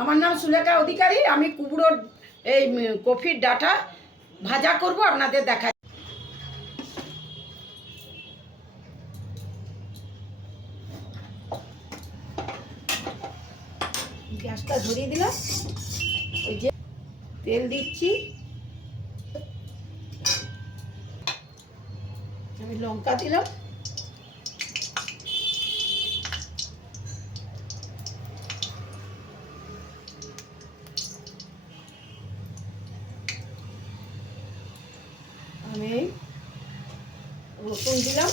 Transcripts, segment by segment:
আমার নাম সুলেখা অধিকারী। আমি কুমড়োর এই কফির ডাঁটা ভাজা করব, আপনাদের দেখাই। গ্যাসটা ধরিয়ে দিলাম, ওই যে তেল দিচ্ছি, আমি লঙ্কা দিলাম, আমি রসুন দিলাম,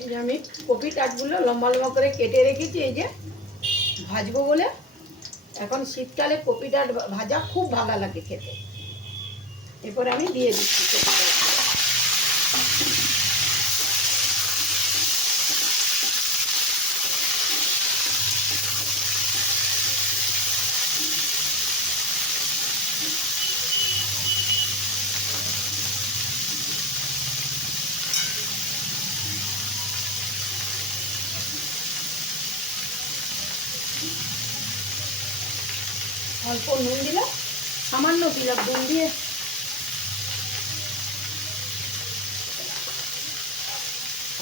এই যে আমি কপি কাঠগুলো লম্বা লম্বা করে কেটে রেখেছি, এই যে ভাজবো বলে। এখন শীতকালে কপি ডাঁট ভাজা খুব ভালো লাগে খেতে। এরপরে আমি দিয়ে দিচ্ছি কপি ডাঁট। অল্প নুন দিলাম, সামান্য দিলাম নুন দিয়ে,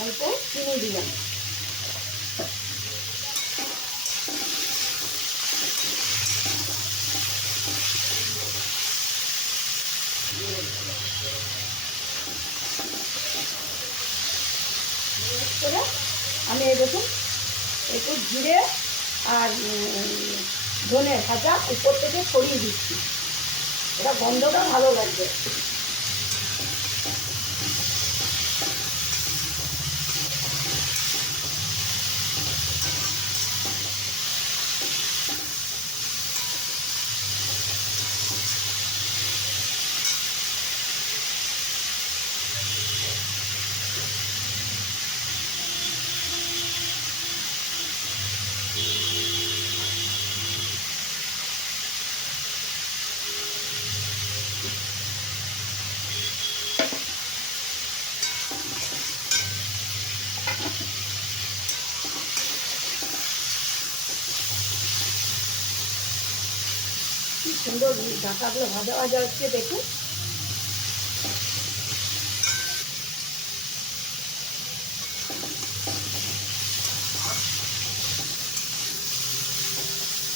অল্প চিনি দিলাম। আমি এই দেখুন একটু জিরে আর ধনে ভাজা উপর থেকে ছড়িয়ে দিচ্ছি, এটা গন্ধটা ভালো লাগবে। কি সুন্দর ডাঁটাগুলো ভাজা ভাজা হচ্ছে, দেখুন।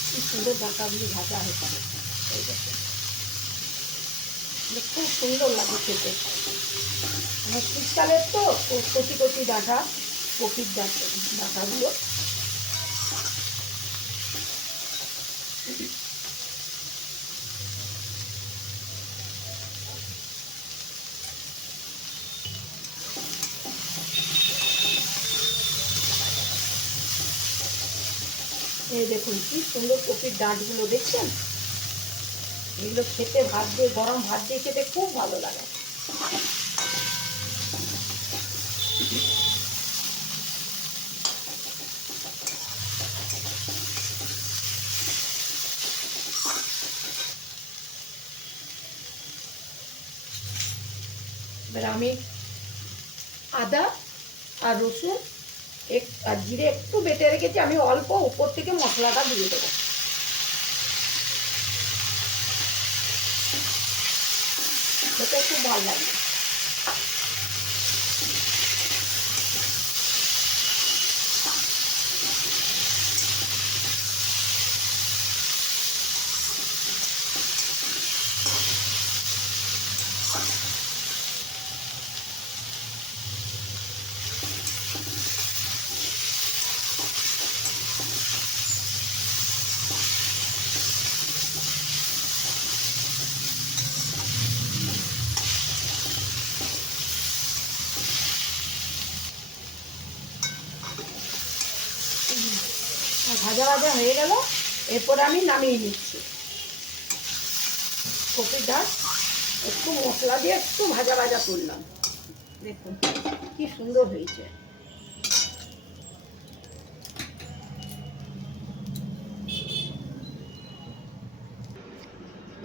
কি সুন্দর ডাঁটাগুলি ভাজা হচ্ছে, এই দেখুন, খুব সুন্দর লাগে খেতে। আমার শীতকালের তো কচি কচি ডাঁটা, কপির ডাঁটাগুলো। এই দেখুন কি সুন্দর কপির ডাঁটগুলো, দেখছেন? এগুলো খেতে ভাত দিয়ে, গরম ভাত দিয়ে খেতে খুব ভালো লাগে। এবার আমি আদা আর রসুন আর জিরে একটু বেটে রেখেছি, আমি অল্প উপর থেকে মশলাটা দিয়ে দেবো। খেতে খুব ভালো লাগে। ভাজা ভাজা হয়ে গেল, এরপর আমি নামিয়ে নিচ্ছি। কপির ডাঁট একটু মশলা দিয়ে একটু ভাজা ভাজা করলাম, দেখুন কি সুন্দর হয়েছে।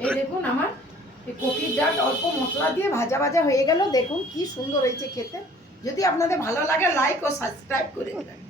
এই দেখুন আমার এই কপির ডাঁট অল্প মশলা দিয়ে ভাজা ভাজা হয়ে গেল। দেখুন কি সুন্দর হয়েছে খেতে। যদি আপনাদের ভালো লাগে লাইক ও সাবস্ক্রাইব করে দেবেন।